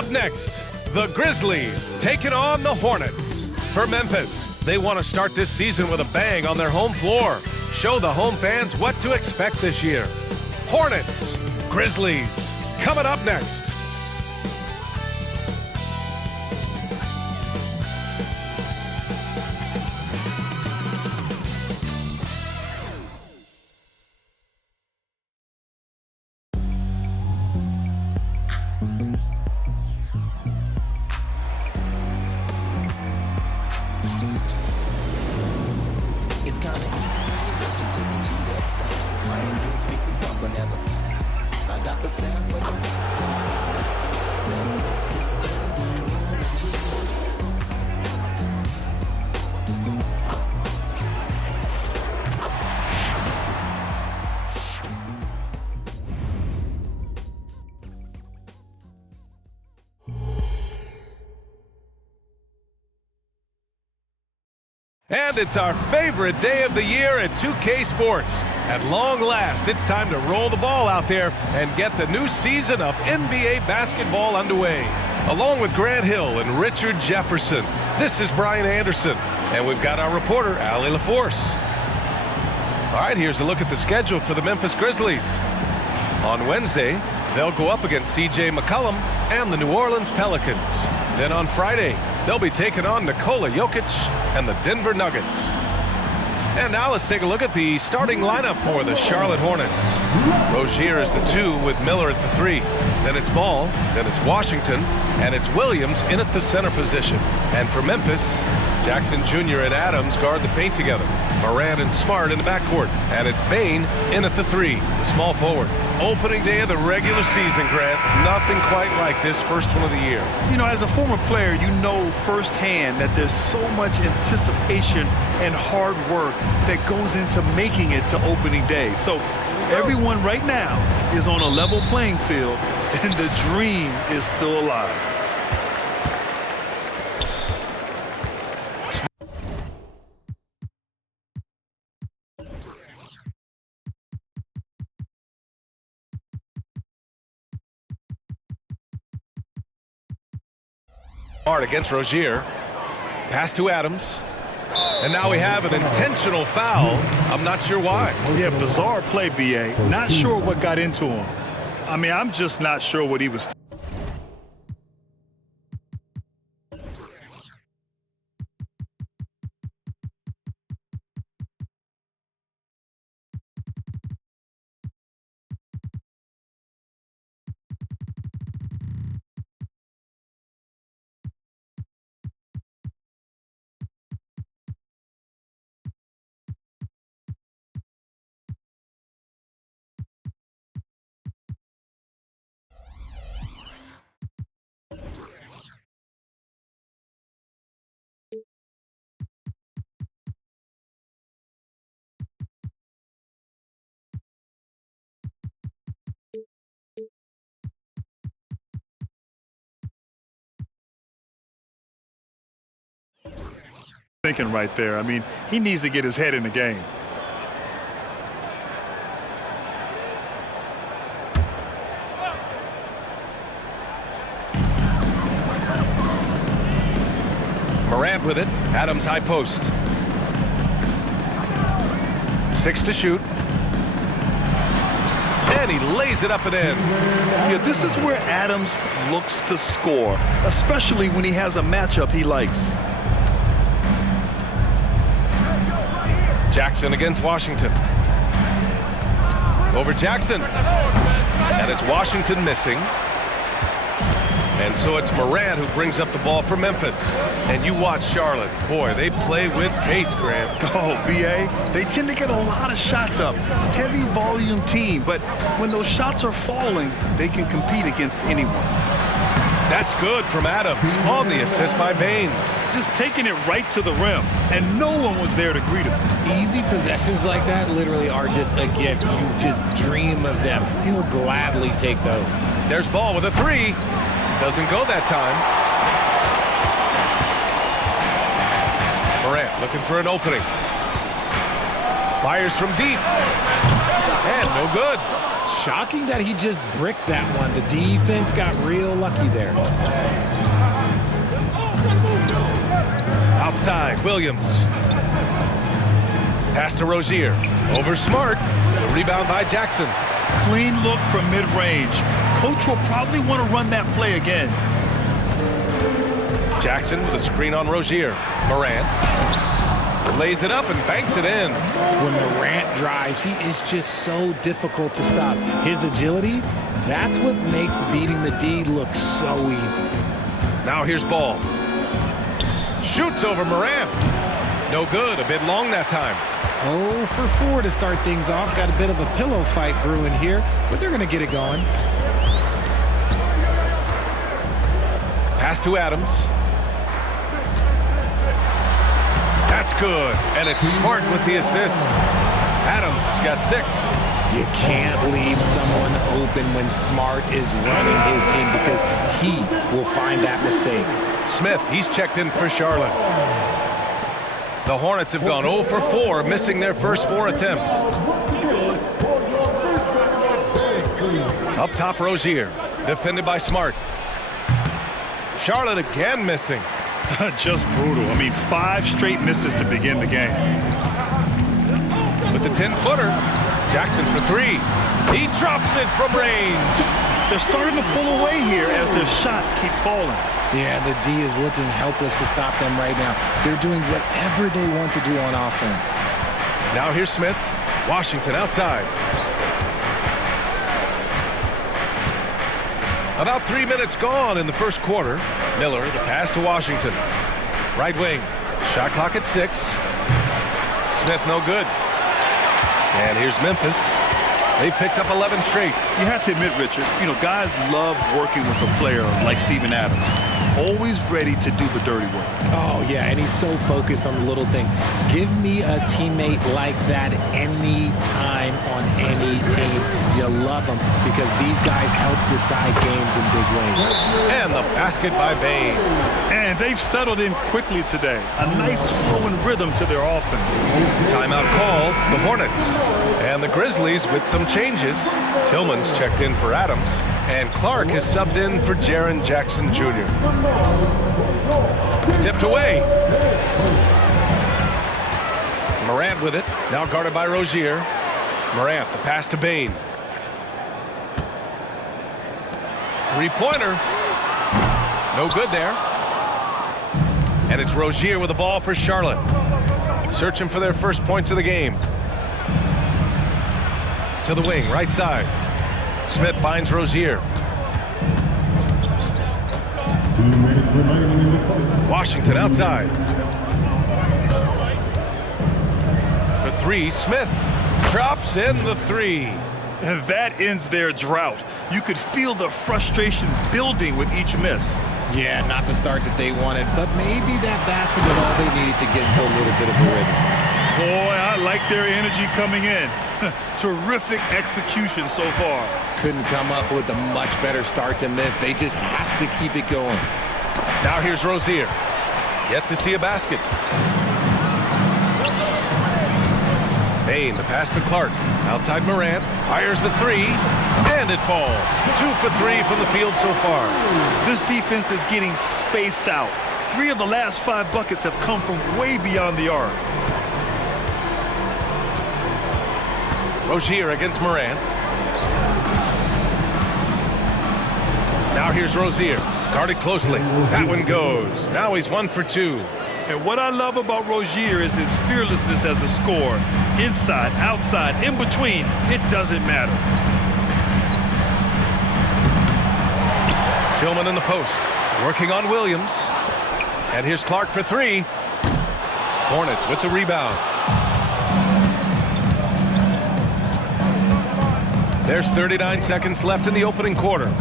Up next, the Grizzlies taking on the Hornets. For Memphis, they want to start this season with a bang on their home floor. Show the home fans what to expect this year. Hornets, Grizzlies, coming up next. It's kinda easy, listen to the G-Dep sound. Trying to speakers bumping as I got the sound for you. And it's our favorite day of the year at 2K Sports. At long last, it's time to roll the ball out there and get the new season of NBA basketball underway. Along with Grant Hill and Richard Jefferson, this is Brian Anderson, and we've got our reporter, Allie LaForce. All right, here's a look at the schedule for the Memphis Grizzlies. On Wednesday, they'll go up against C.J. McCollum and the New Orleans Pelicans. Then on Friday, they'll be taking on Nikola Jokic and the Denver Nuggets. And now let's take a look at the starting lineup for the Charlotte Hornets. Rozier is the 2 with Miller at the 3. Then it's Ball, then it's Washington, and it's Williams in at the center position. And for Memphis, Jackson Jr. and Adams guard the paint together. Morant and Smart in the backcourt. And it's Bane in at the 3, the small forward. Opening day of the regular season, Grant. Nothing quite like this first one of the year. You know, as a former player, you know firsthand that there's so much anticipation and hard work that goes into making it to opening day. So everyone right now is on a level playing field, and the dream is still alive. Hard against Rozier. Pass to Adams. And now we have an intentional foul. I'm not sure why. Yeah, bizarre play, B.A. Not sure what got into him. I mean, I'm just not sure what he was. Thinking right there. I mean, he needs to get his head in the game. Morant with it. Adams high post. 6 to shoot. And he lays it up and in. Yeah, this is where Adams looks to score, especially when he has a matchup he likes. Jackson against Washington. Over Jackson. And it's Washington missing. And so it's Morant who brings up the ball for Memphis. And you watch Charlotte. Boy, they play with pace, Grant. Oh, B.A., they tend to get a lot of shots up. Heavy volume team, but when those shots are falling, they can compete against anyone. That's good from Adams on the assist by Bane. Just taking it right to the rim, and no one was there to greet him. Easy possessions like that literally are just a gift. You just dream of them. He'll gladly take those. There's Ball with a 3. Doesn't go that time. Morant looking for an opening. Fires from deep. And No good. Shocking that he just bricked that one. The defense got real lucky there. Outside, Williams. Pass to Rozier. Over Smart. The rebound by Jackson. Clean look from mid-range. Coach will probably want to run that play again. Jackson with a screen on Rozier. Morant lays it up and banks it in. When Morant drives, he is just so difficult to stop. His agility, that's what makes beating the D look so easy. Now here's Ball. Shoots over Morant. No good. A bit long that time. 0 for 4 to start things off. Got a bit of a pillow fight brewing here, but they're going to get it going. Pass to Adams. That's good. And it's Smart with the assist. Adams has got 6. You can't leave someone open when Smart is running his team because he will find that mistake. Smith, he's checked in for Charlotte. The Hornets have gone 0 for 4, missing their first 4 attempts. Up top, Rozier, defended by Smart. Charlotte again missing. Just brutal. I mean, 5 straight misses to begin the game. With the 10-footer, Jackson for 3. He drops it from range. They're starting to pull away here as their shots keep falling. Yeah, the D is looking helpless to stop them right now. They're doing whatever they want to do on offense. Now here's Smith. Washington outside. About 3 minutes gone in the first quarter. Miller, the pass to Washington. Right wing. Shot clock at 6. Smith no good. And here's Memphis. They picked up 11 straight. You have to admit, Richard, guys love working with a player like Steven Adams. Always ready to do the dirty work. Oh, yeah, and he's so focused on the little things. Give me a teammate like that any time on any team. You love them because these guys help decide games in big ways. And the basket by Bain. And they've settled in quickly today. A nice flowing rhythm to their offense. Timeout call, the Hornets. And the Grizzlies with some changes. Tillman's checked in for Adams. And Clark is subbed in for Jaren Jackson Jr. Tipped away. Morant with it. Now guarded by Rozier. Morant, the pass to Bain. Three-pointer. No good there. And it's Rozier with the ball for Charlotte. Searching for their first points of the game. To the wing, right side. Smith finds Rozier. Washington outside. For 3, Smith drops in the 3. And that ends their drought. You could feel the frustration building with each miss. Yeah, not the start that they wanted, but maybe that basket was all they needed to get into a little bit of a rhythm. Boy, I like their energy coming in. Terrific execution so far. Couldn't come up with a much better start than this. They just have to keep it going. Now here's Rozier. Yet to see a basket. Bain, the pass to Clark. Outside Morant. Fires the 3. And it falls. 2 for 3 from the field so far. This defense is getting spaced out. 3 of the last 5 buckets have come from way beyond the arc. Rozier against Morant. Now here's Rozier. Guarded closely. That one goes. Now he's 1 for 2. And what I love about Rozier is his fearlessness as a scorer. Inside, outside, in between, it doesn't matter. Tillman in the post. Working on Williams. And here's Clark for 3. Hornets with the rebound. There's 39 seconds left in the opening quarter.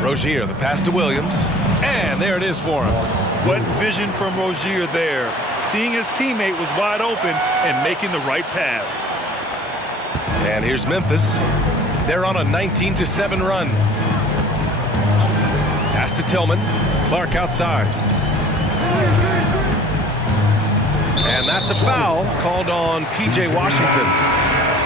Rozier, the pass to Williams. And there it is for him. What vision from Rozier there. Seeing his teammate was wide open and making the right pass. And here's Memphis. They're on a 19-7 run. Pass to Tillman. Clark outside. And that's a foul called on P.J. Washington.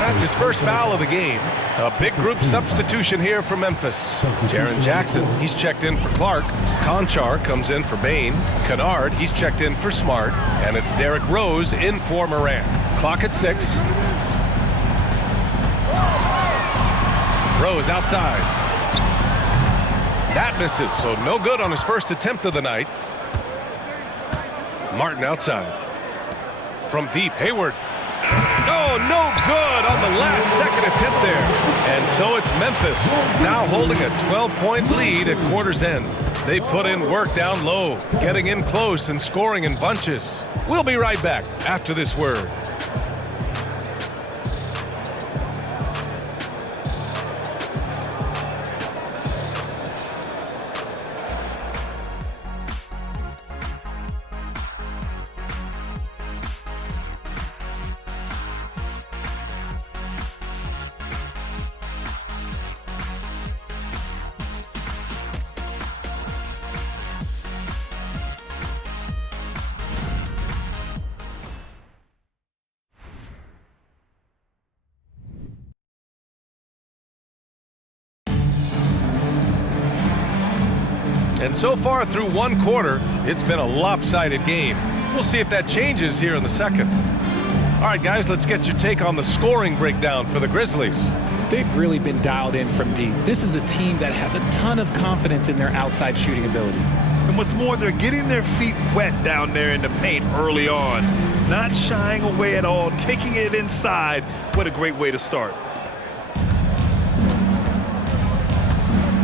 That's his first foul of the game. A big group substitution here for Memphis. Jaren Jackson, he's checked in for Clark. Conchar comes in for Bain. Kennard, he's checked in for Smart. And it's Derrick Rose in for Moran. Clock at 6. Rose outside. That misses, so no good on his first attempt of the night. Martin outside. From deep, Hayward. Oh, no good on the last second attempt there. And so it's Memphis, now holding a 12-point lead at quarter's end. They put in work down low, getting in close and scoring in bunches. We'll be right back after this word. And so far through one quarter, it's been a lopsided game. We'll see if that changes here in the second. All right, guys, let's get your take on the scoring breakdown for the Grizzlies. They've really been dialed in from deep. This is a team that has a ton of confidence in their outside shooting ability. And what's more, they're getting their feet wet down there in the paint early on. Not shying away at all, taking it inside. What a great way to start.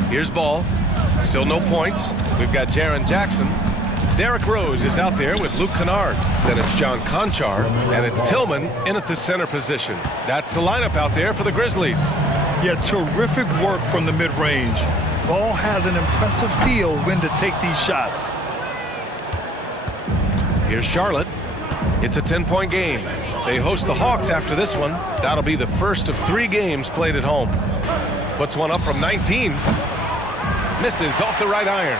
Here's Ball. Still no points. We've got Jaren Jackson. Derrick Rose is out there with Luke Kennard. Then it's John Conchar, and it's Tillman in at the center position. That's the lineup out there for the Grizzlies. Yeah, terrific work from the mid-range. Ball has an impressive feel when to take these shots. Here's Charlotte. It's a 10-point game. They host the Hawks after this one. That'll be the first of 3 games played at home. Puts one up from 19. Misses off the right iron.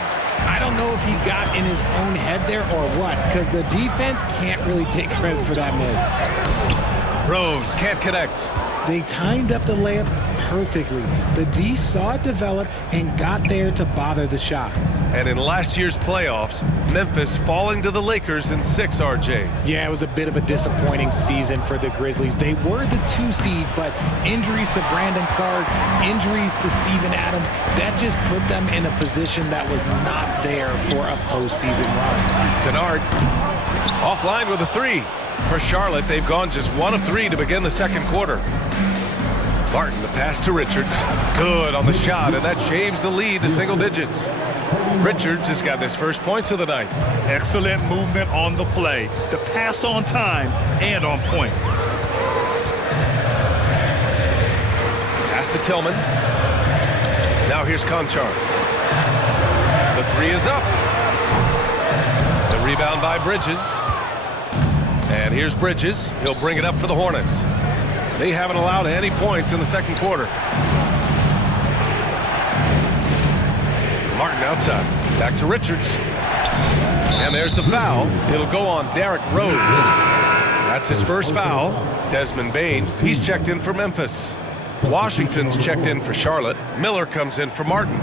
I don't know if he got in his own head there or what, because the defense can't really take credit for that miss. Rose can't connect. They timed up the layup perfectly. The D saw it develop and got there to bother the shot. And in last year's playoffs, Memphis falling to the Lakers in 6, RJ. Yeah, it was a bit of a disappointing season for the Grizzlies. They were the 2 seed, but injuries to Brandon Clark, injuries to Steven Adams, that just put them in a position that was not there for a postseason run. Kennard offline with a 3. For Charlotte, they've gone just 1 of 3 to begin the second quarter. Martin, the pass to Richards. Good on the shot, and that shaves the lead to single digits. Richards has got his first points of the night. Excellent movement on the play. The pass on time and on point. Pass to Tillman. Now here's Conchar. The 3 is up. The rebound by Bridges. And here's Bridges. He'll bring it up for the Hornets. They haven't allowed any points in the second quarter. Martin outside. Back to Richards. And there's the foul. It'll go on Derrick Rose. That's his first foul. Desmond Bain, he's checked in for Memphis. Washington's checked in for Charlotte. Miller comes in for Martin.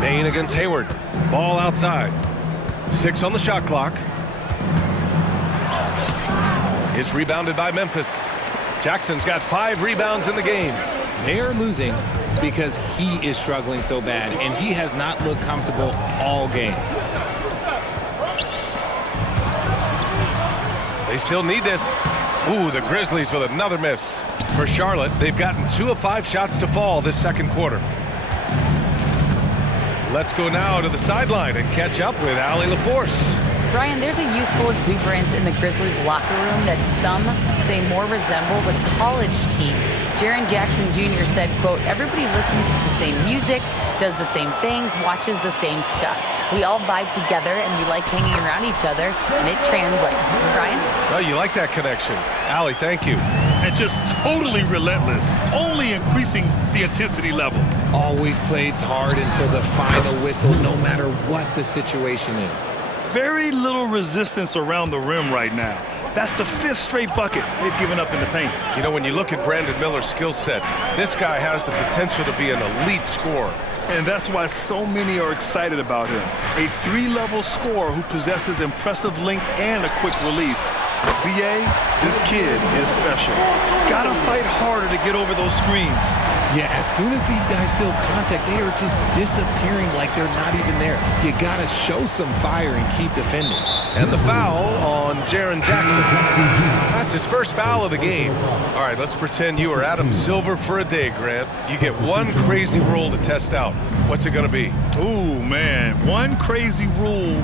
Bain against Hayward. Ball outside. 6 on the shot clock. It's rebounded by Memphis. Jackson's got 5 rebounds in the game. They are losing because he is struggling so bad, and he has not looked comfortable all game. They still need this. Ooh, the Grizzlies with another miss. For Charlotte, they've gotten 2 of 5 shots to fall this second quarter. Let's go now to the sideline and catch up with Allie LaForce. Brian, there's a youthful exuberance in the Grizzlies locker room that some say more resembles a college team. Jaren Jackson Jr. said, quote, "Everybody listens to the same music, does the same things, watches the same stuff. We all vibe together and we like hanging around each other, and it translates." Brian? Oh, you like that connection. Allie, thank you. And just totally relentless, only increasing the intensity level. Always plays hard until the final whistle, no matter what the situation is. Very little resistance around the rim right now. That's the 5th straight bucket they've given up in the paint. You know, when you look at Brandon Miller's skill set, this guy has the potential to be an elite scorer. And that's why so many are excited about him. A 3-level scorer who possesses impressive length and a quick release. BA, this kid is special. Gotta fight harder to get over those screens. Yeah, as soon as these guys feel contact, they are just disappearing like they're not even there. You gotta show some fire and keep defending. And the foul on Jaren Jackson. That's his first foul of the game. All right, let's pretend you are Adam Silver for a day, Grant. You get one crazy rule to test out. What's it gonna be? Ooh, man, one crazy rule.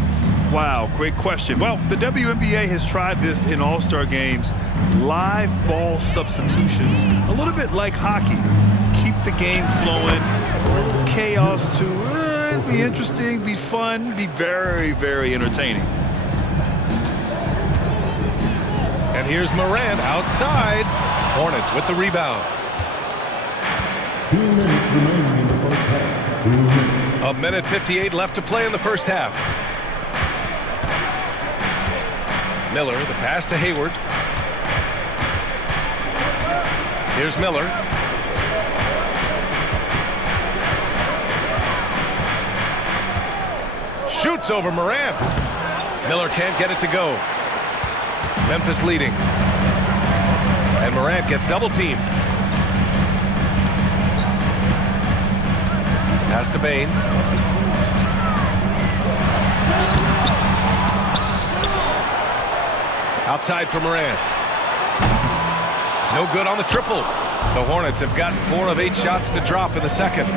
Wow, great question. Well, the WNBA has tried this in All-Star games. Live ball substitutions, a little bit like hockey. Keep the game flowing. Chaos too. It'll be interesting, be fun, be very, very entertaining. And here's Morant outside. Hornets with the rebound. 2 minutes remaining in the first half. 2 minutes. A minute 58 left to play in the first half. Miller, the pass to Hayward. Here's Miller. Shoots over Morant. Miller can't get it to go. Memphis leading. And Morant gets double teamed. Pass to Bain. Outside for Morant. No good on the triple. The Hornets have gotten 4 of 8 shots to drop in the second.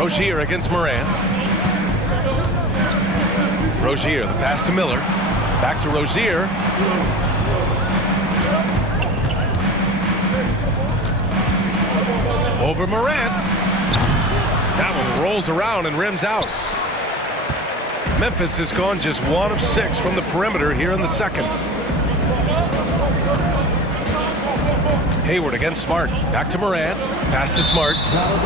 Rozier against Morant. Rozier, the pass to Miller. Back to Rozier. Over Morant. That one rolls around and rims out. Memphis has gone just 1 of 6 from the perimeter here in the second. Hayward against Smart. Back to Morant. Pass to Smart.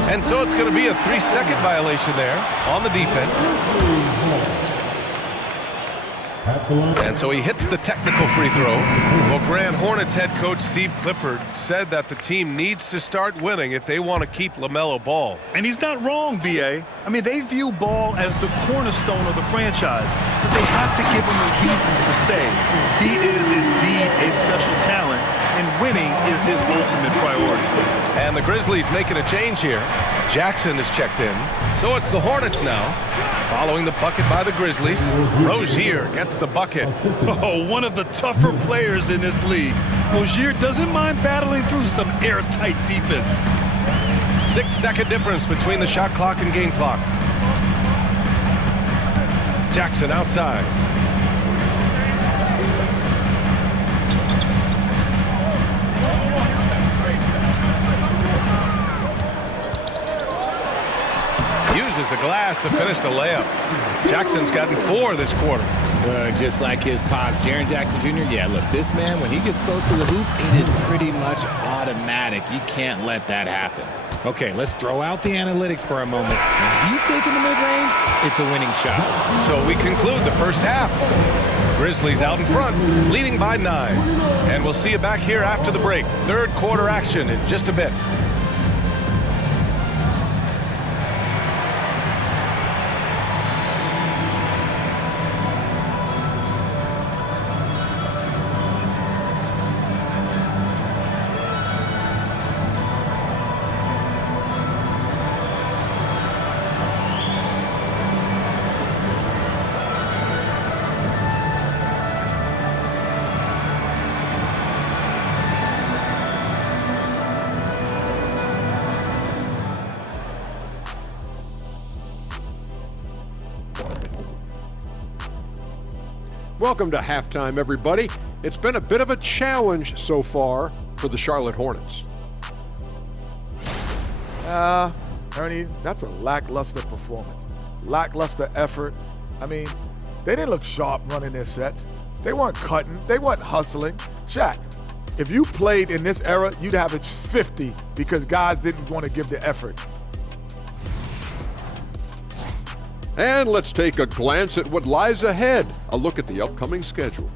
And so it's going to be a 3-second violation there on the defense. And so he hits the technical free throw. Well, Grand Hornets head coach Steve Clifford said that the team needs to start winning if they want to keep LaMelo Ball. And he's not wrong, B.A. I mean, they view Ball as the cornerstone of the franchise, but they have to give him a reason to stay. He is indeed a special talent, and winning is his ultimate priority. And the Grizzlies making a change here. Jackson is checked in. So it's the Hornets now. Following the bucket by the Grizzlies. Rozier gets the bucket. Oh, one of the tougher players in this league. Rozier doesn't mind battling through some airtight defense. 6-second difference between the shot clock and game clock. Jackson outside. Uses the glass to finish the layup. Jackson's gotten 4 this quarter. Just like his pops, Jaren Jackson Jr. Yeah, look, this man, when he gets close to the hoop, it is pretty much automatic. You can't let that happen. Okay, let's throw out the analytics for a moment. When he's taking the mid-range, it's a winning shot. So we conclude the first half. Grizzlies out in front, leading by 9. And we'll see you back here after the break. Third quarter action in just a bit. Welcome to halftime, everybody. It's been a bit of a challenge so far for the Charlotte Hornets. Ernie, that's a lackluster performance. Lackluster effort. I mean, they didn't look sharp running their sets. They weren't cutting. They weren't hustling. Shaq, if you played in this era, you'd average 50 because guys didn't want to give the effort. And let's take a glance at what lies ahead. A look at the upcoming schedule.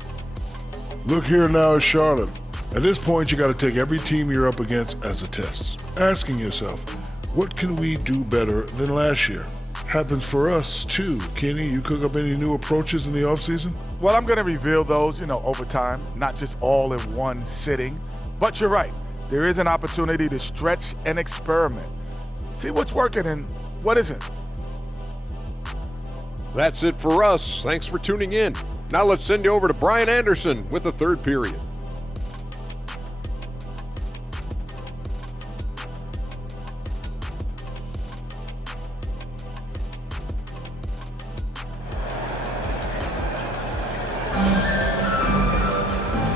Look here now at Charlotte. At this point, you got to take every team you're up against as a test. Asking yourself, what can we do better than last year? Happens for us too. Kenny, you cook up any new approaches in the offseason? Well, I'm going to reveal those, over time, not just all in one sitting. But you're right. There is an opportunity to stretch and experiment. See what's working and what isn't. That's it for us. Thanks for tuning in. Now let's send you over to Brian Anderson with the third period.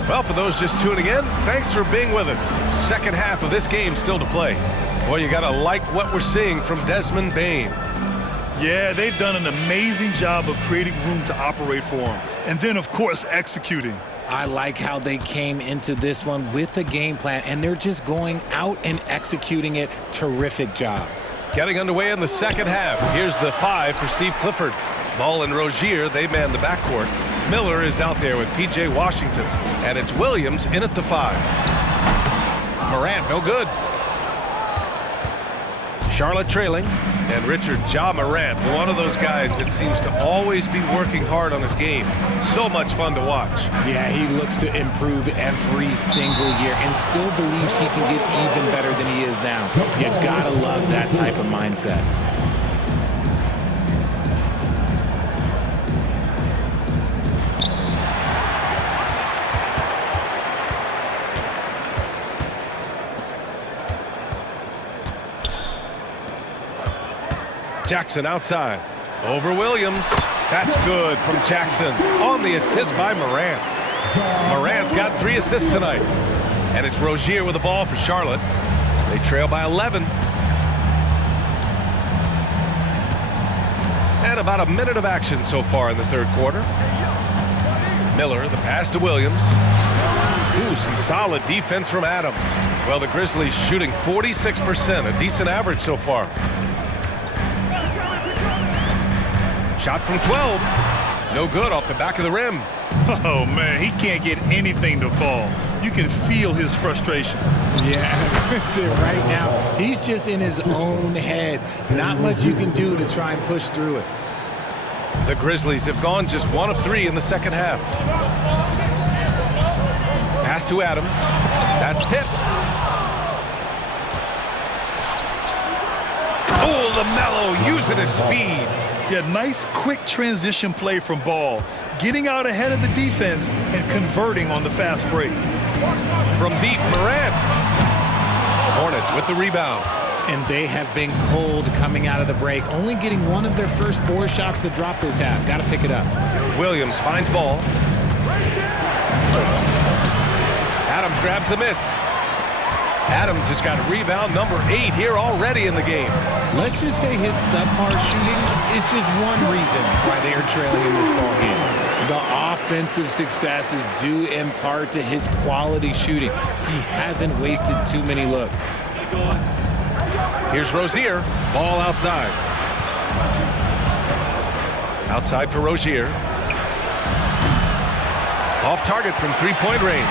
Well, for those just tuning in, thanks for being with us. Second half of this game still to play. Well, you got to like what we're seeing from Desmond Bane. Yeah, they've done an amazing job of creating room to operate for him. And then, of course, executing. I like how they came into this one with a game plan, and they're just going out and executing it. Terrific job. Getting underway in the second half. Here's the 5 for Steve Clifford. Ball and Rozier, they man the backcourt. Miller is out there with P.J. Washington, and it's Williams in at the 5. Morant, no good. Charlotte trailing, and Richard Ja Morant, one of those guys that seems to always be working hard on his game. So much fun to watch. Yeah, he looks to improve every single year and still believes he can get even better than he is now. You gotta love that type of mindset. Jackson outside. Over Williams. That's good from Jackson on the assist by Morant. Morant's got 3 assists tonight. And it's Rozier with the ball for Charlotte. They trail by 11. And about a minute of action so far in the third quarter. Miller, the pass to Williams. Ooh, some solid defense from Adams. Well, the Grizzlies shooting 46%, a decent average so far. Shot from 12. No good off the back of the rim. Oh, man, he can't get anything to fall. You can feel his frustration. Yeah, right now, he's just in his own head. Not much you can do to try and push through it. The Grizzlies have gone just 1 of 3 in the second half. Pass to Adams. That's tipped. Oh, LaMelo using his speed. Yeah, nice quick transition play from Ball, getting out ahead of the defense and converting on the fast break. From deep, Morant. Hornets with the rebound. And they have been cold coming out of the break, only getting one of their first 4 shots to drop this half. Got to pick it up. Williams finds ball. Adams grabs the miss. Adams has got rebound number 8 here already in the game. Let's just say his subpar shooting is just one reason why they are trailing in this ball game. The offensive success is due in part to his quality shooting. He hasn't wasted too many looks. Here's Rozier. Ball outside. Outside for Rozier. Off target from 3-point range.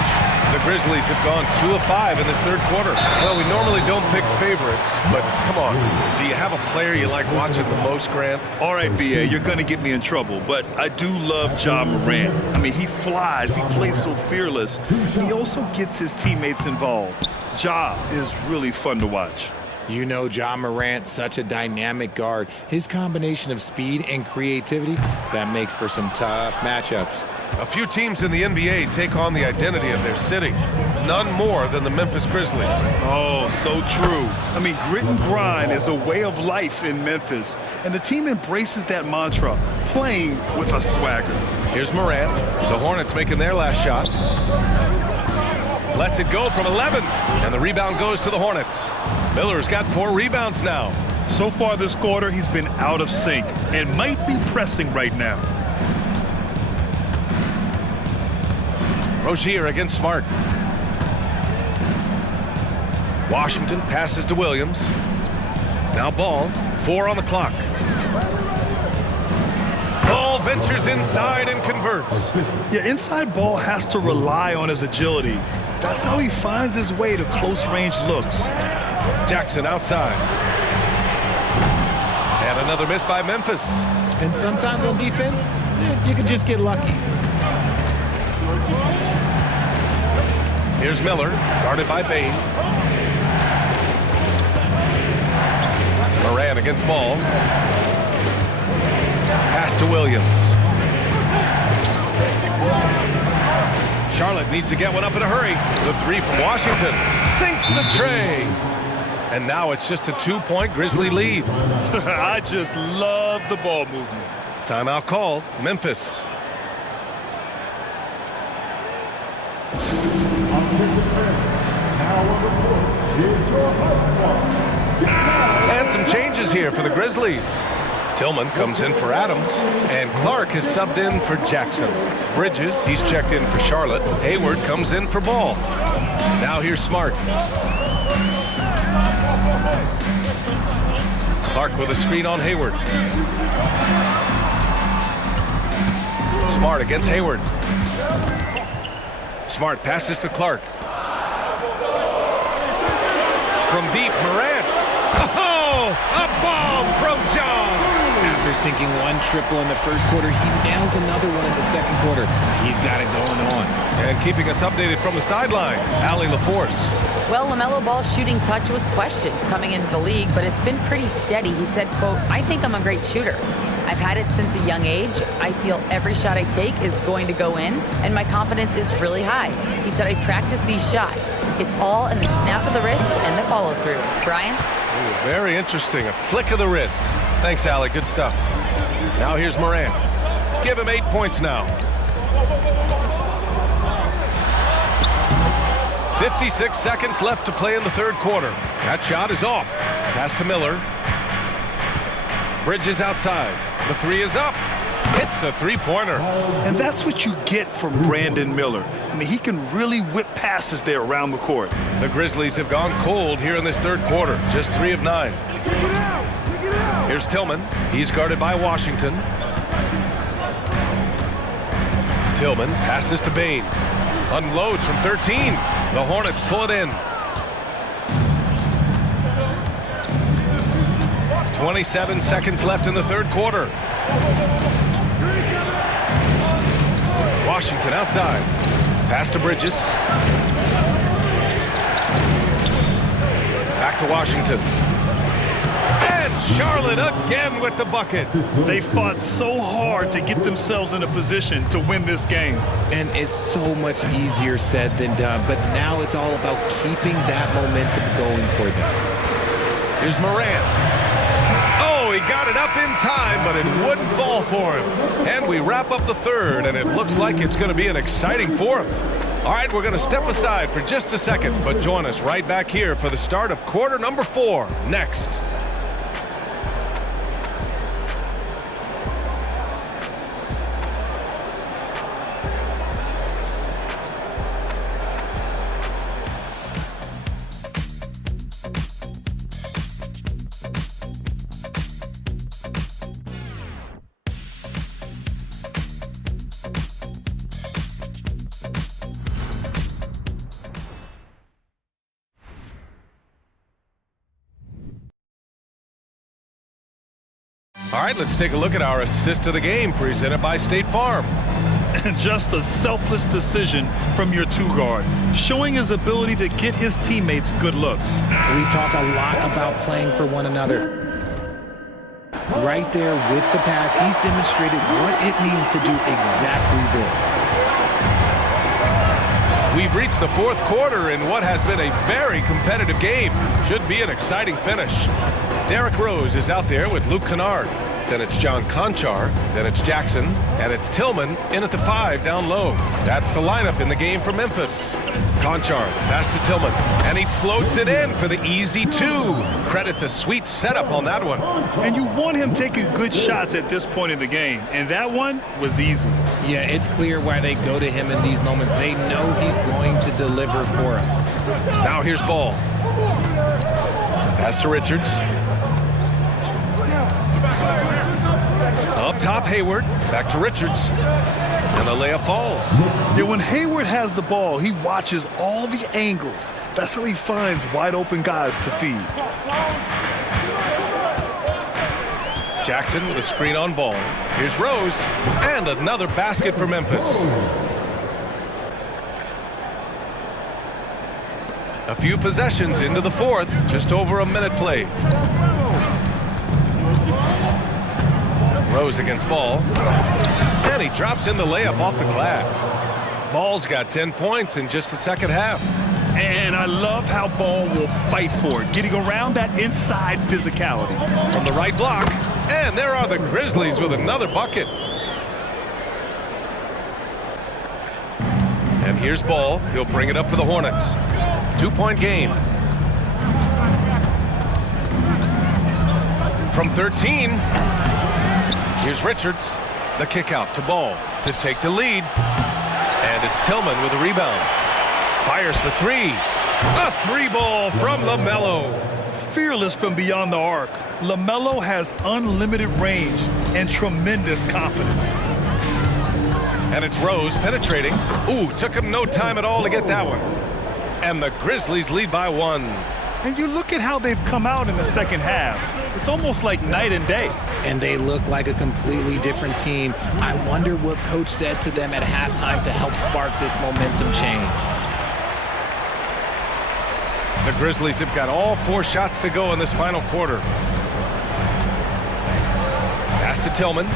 The Grizzlies have gone 2 of 5 in this third quarter. Well, we normally don't pick favorites, but come on. Do you have a player you like watching the most, Grant? All right, B.A., you're going to get me in trouble, but I do love Ja Morant. I mean, he flies. He plays so fearless. He also gets his teammates involved. Ja is really fun to watch. You know Ja Morant, such a dynamic guard. His combination of speed and creativity, that makes for some tough matchups. A few teams in the NBA take on the identity of their city. None more than the Memphis Grizzlies. Oh, so true. I mean, grit and grind is a way of life in Memphis, and the team embraces that mantra, playing with a swagger. Here's Morant. The Hornets making their last shot. Lets it go from 11, and the rebound goes to the Hornets. Miller's got 4 rebounds now. So far this quarter, he's been out of sync and might be pressing right now. Rozier against Smart. Washington passes to Williams. Now ball, 4 on the clock. ventures inside and converts. Yeah, inside ball has to rely on his agility. That's how he finds his way to close-range looks. Jackson outside. And another miss by Memphis. And sometimes on defense, you can just get lucky. Here's Miller, guarded by Bain. Moran against ball. Pass to Williams. Charlotte needs to get one up in a hurry. The three from Washington. Sinks the tray. And now it's just a 2-point Grizzly lead. I just love the ball movement. Timeout called. Memphis. And some changes here for the Grizzlies. Tillman comes in for Adams, and Clark is subbed in for Jackson. Bridges, he's checked in for Charlotte. Hayward comes in for Ball. Now here's Smart. Clark with a screen on Hayward. Smart against Hayward. Smart passes to Clark. From deep, Morant. Oh, a bomb from John. After sinking one triple in the first quarter, he nails another one in the second quarter. He's got it going on. And keeping us updated from the sideline, Allie LaForce. Well, LaMelo Ball's shooting touch was questioned coming into the league, but it's been pretty steady. He said, quote, "I think I'm a great shooter. I've had it since a young age. I feel every shot I take is going to go in, and my confidence is really high." He said, "I practice these shots. It's all in the snap of the wrist and the follow-through." Brian? Ooh, very interesting. A flick of the wrist. Thanks, Allie. Good stuff. Now here's Morant. Give him 8 points now. 56 seconds left to play in the third quarter. That shot is off. Pass to Miller. Bridges outside. The three is up. Hits the three-pointer. And that's what you get from Brandon Miller. I mean, he can really whip passes there around the court. The Grizzlies have gone cold here in this third quarter. Just 3 of 9. Here's Tillman. He's guarded by Washington. Tillman passes to Bain. Unloads from 13. The Hornets pull it in. 27 seconds left in the third quarter. Washington outside. Pass to Bridges. Back to Washington. And Charlotte again with the bucket. They fought so hard to get themselves in a position to win this game. And it's so much easier said than done, but now it's all about keeping that momentum going for them. Here's Moran. Oh, he got it up in time, but it wouldn't fall for him. And we wrap up the third, and it looks like it's going to be an exciting fourth. All right, we're going to step aside for just a second, but join us right back here for the start of quarter number 4 next. All right, let's take a look at our assist of the game presented by State Farm. Just a selfless decision from your two-guard, showing his ability to get his teammates good looks. We talk a lot about playing for one another. Right there with the pass, he's demonstrated what it means to do exactly this. We've reached the fourth quarter in what has been a very competitive game. Should be an exciting finish. Derrick Rose is out there with Luke Kennard. Then it's John Conchar. Then it's Jackson. And it's Tillman in at the 5 down low. That's the lineup in the game for Memphis. Conchar, pass to Tillman. And he floats it in for the easy 2. Credit the sweet setup on that one. And you want him taking good shots at this point in the game. And that one was easy. Yeah, it's clear why they go to him in these moments. They know he's going to deliver for them. Now here's Ball. Pass to Richards. Up top, Hayward. Back to Richards. And the layup falls. Yeah, when Hayward has the ball, he watches all the angles. That's how he finds wide open guys to feed. Jackson with a screen on ball. Here's Rose. And another basket for Memphis. A few possessions into the fourth. Just over a minute played. Rose against Ball. And he drops in the layup off the glass. Ball's got 10 points in just the second half. And I love how Ball will fight for it, getting around that inside physicality. From the right block. And there are the Grizzlies with another bucket. And here's Ball. He'll bring it up for the Hornets. 2-point game. From 13. Here's Richards. The kick out to Ball to take the lead. And it's Tillman with a rebound. Fires for three. A three ball from LaMelo. Fearless from beyond the arc, LaMelo has unlimited range and tremendous confidence. And it's Rose penetrating. Ooh, took him no time at all to get that one. And the Grizzlies lead by 1. And you look at how they've come out in the second half. It's almost like night and day. And they look like a completely different team. I wonder what coach said to them at halftime to help spark this momentum change. The Grizzlies have got all 4 shots to go in this final quarter. Pass to Tillman.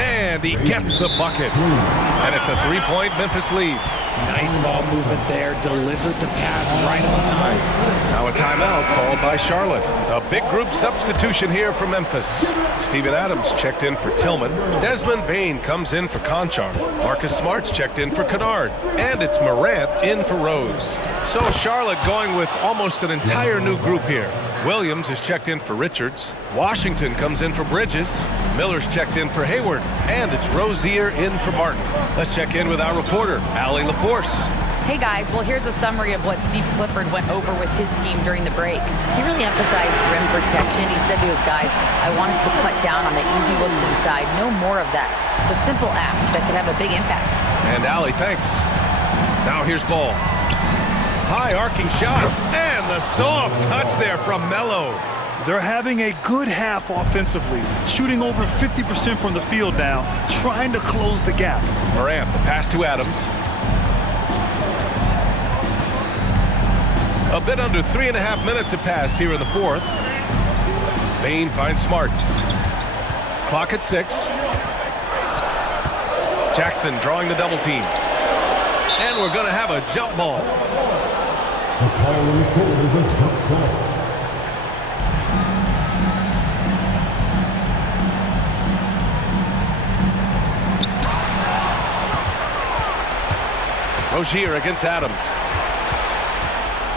And he gets the bucket. And it's a 3-point Memphis lead. Nice ball movement there. Delivered the pass right on time. Now a timeout called by Charlotte. A big group substitution here for Memphis. Steven Adams checked in for Tillman. Desmond Bane comes in for Conchar. Marcus Smart's checked in for Kennard. And it's Morant in for Rose. So Charlotte going with almost an entire new group here. Williams is checked in for Richards. Washington comes in for Bridges. Miller's checked in for Hayward. And it's Rozier in for Martin. Let's check in with our reporter, Allie LaForce. Hey guys, well here's a summary of what Steve Clifford went over with his team during the break. He really emphasized rim protection. He said to his guys, I want us to cut down on the easy looks inside. No more of that. It's a simple ask that could have a big impact. And Allie, thanks. Now here's Ball. High arcing shot. And the soft touch there from Melo. They're having a good half offensively, shooting over 50% from the field now, trying to close the gap. Morant, the pass to Adams. A bit under 3.5 minutes have passed here in the fourth. Bane finds Smart. Clock at 6. Jackson drawing the double team. And we're going to have a jump ball. The call is a jump ball. Rozier against Adams.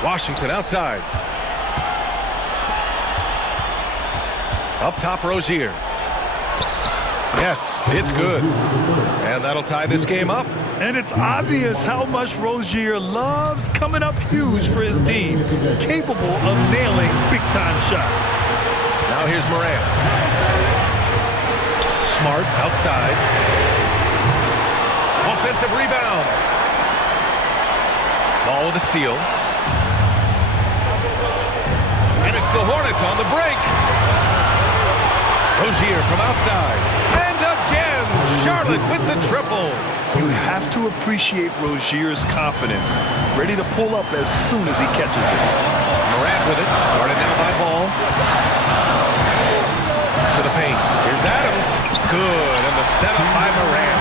Washington outside. Up top, Rozier. Yes, it's good. And that'll tie this game up. And it's obvious how much Rozier loves coming up huge for his team, capable of nailing big-time shots. Now here's Morant. Smart outside. Offensive rebound. Ball with a steal. And it's the Hornets on the break. Rozier from outside. And again, Charlotte with the triple. You have to appreciate Rozier's confidence, ready to pull up as soon as he catches it. Morant with it, guarded down by Ball. To the paint. Here's Adams. Good, and the setup by Morant.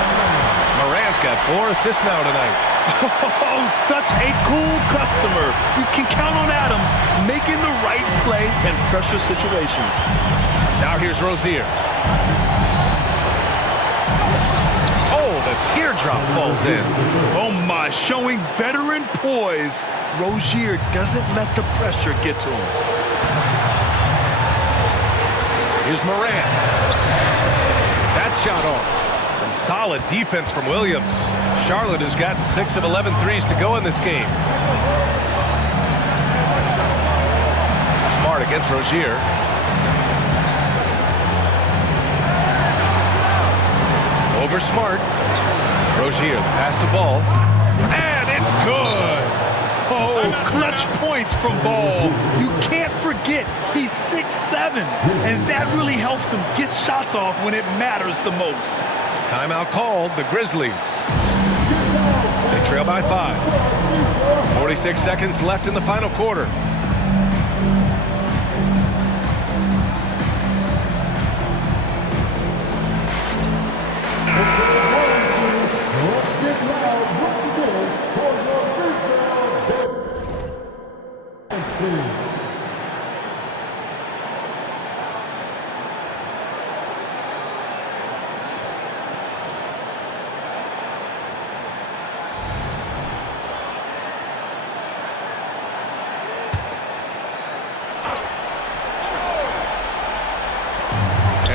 Morant's got 4 assists now tonight. Oh, such a cool customer. You can count on Adams making the right play in pressure situations. Now here's Rozier. Oh, the teardrop falls in. Oh my, showing veteran poise. Rozier doesn't let the pressure get to him. Here's Morant. That shot off. Some solid defense from Williams. Charlotte has gotten 6 of 11 threes to go in this game. Smart against Rozier. Over Smart. Rozier, the pass to Ball. And it's good! Oh, clutch points from Ball. You can't forget he's 6'7", and that really helps him get shots off when it matters the most. Timeout called, the Grizzlies. They trail by 5. 46 seconds left in the final quarter.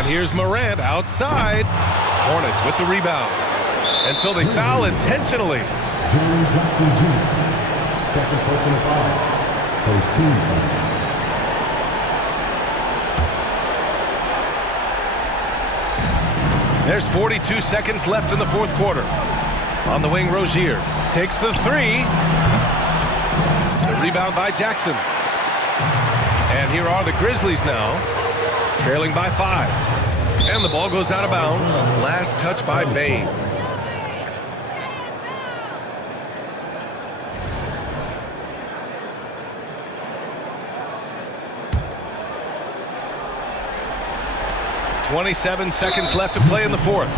Here's Morant outside. Hornets with the rebound. And so they foul intentionally. Jaren Jackson Jr., second personal foul. First team foul. There's 42 seconds left in the fourth quarter. On the wing, Rozier takes the 3. The rebound by Jackson. And here are the Grizzlies now, trailing by 5. And the ball goes out of bounds. Last touch by Bane. "27 seconds left to play in the fourth.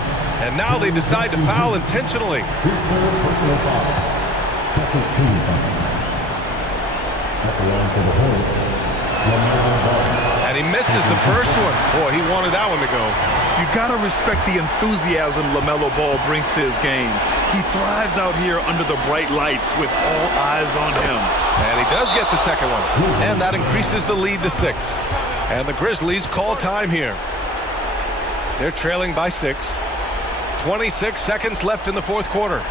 And now they decide to foul intentionally. His third personal foul. Second team foul. At the line for the Hornets, LaMelo Ball. And he misses the first one. Boy, he wanted that one to go. You got to respect the enthusiasm LaMelo Ball brings to his game. He thrives out here under the bright lights with all eyes on him. And he does get the second one. And that increases the lead to 6. And the Grizzlies call time here. They're trailing by 6. 26 seconds left in the fourth quarter.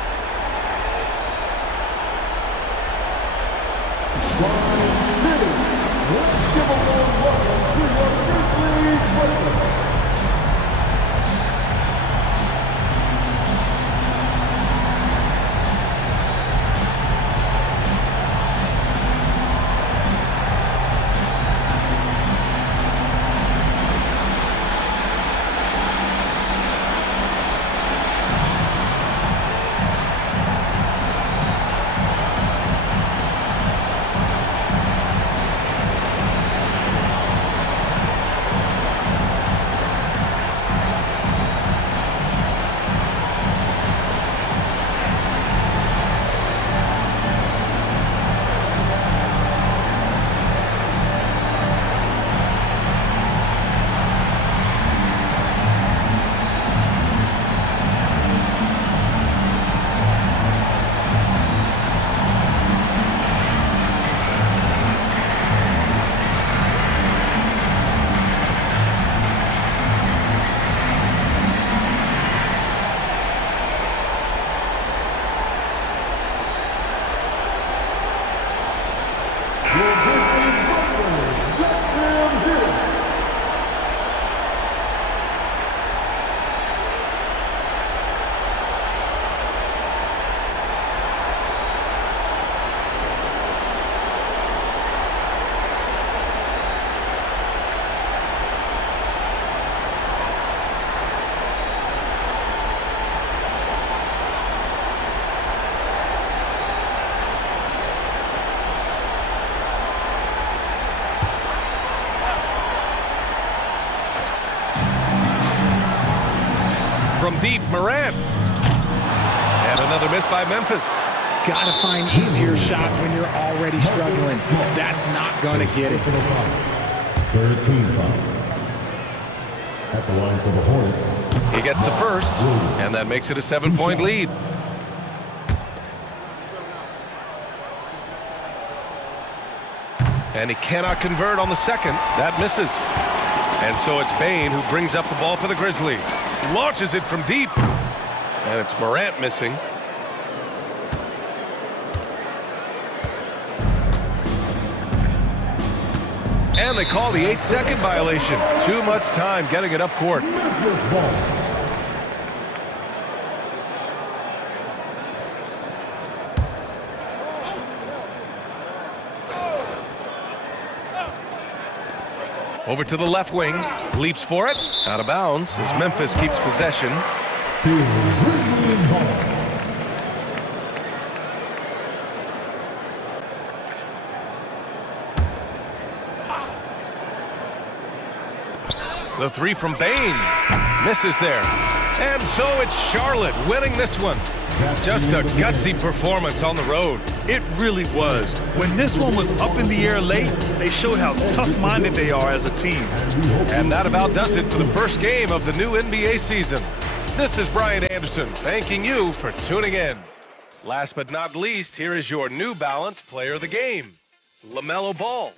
From deep, Morant. And another miss by Memphis. Gotta find easier shots when you're already struggling. That's not gonna get it. Third team foul. At the line for the Hornets. He gets the first, and that makes it a 7-point lead. And he cannot convert on the second. That misses. And so it's Bane who brings up the ball for the Grizzlies. Launches it from deep. And it's Morant missing. And they call the 8-second violation. Too much time getting it up court. Over to the left wing, leaps for it, out of bounds as Memphis keeps possession. Still Grizzlies ball. The three from Bain misses there. And so it's Charlotte winning this one. Just a gutsy performance on the road. It really was. When this one was up in the air late, they showed how tough-minded they are as a team. And that about does it for the first game of the new NBA season. This is Brian Anderson thanking you for tuning in. Last but not least, here is your New Balance player of the game, LaMelo Ball.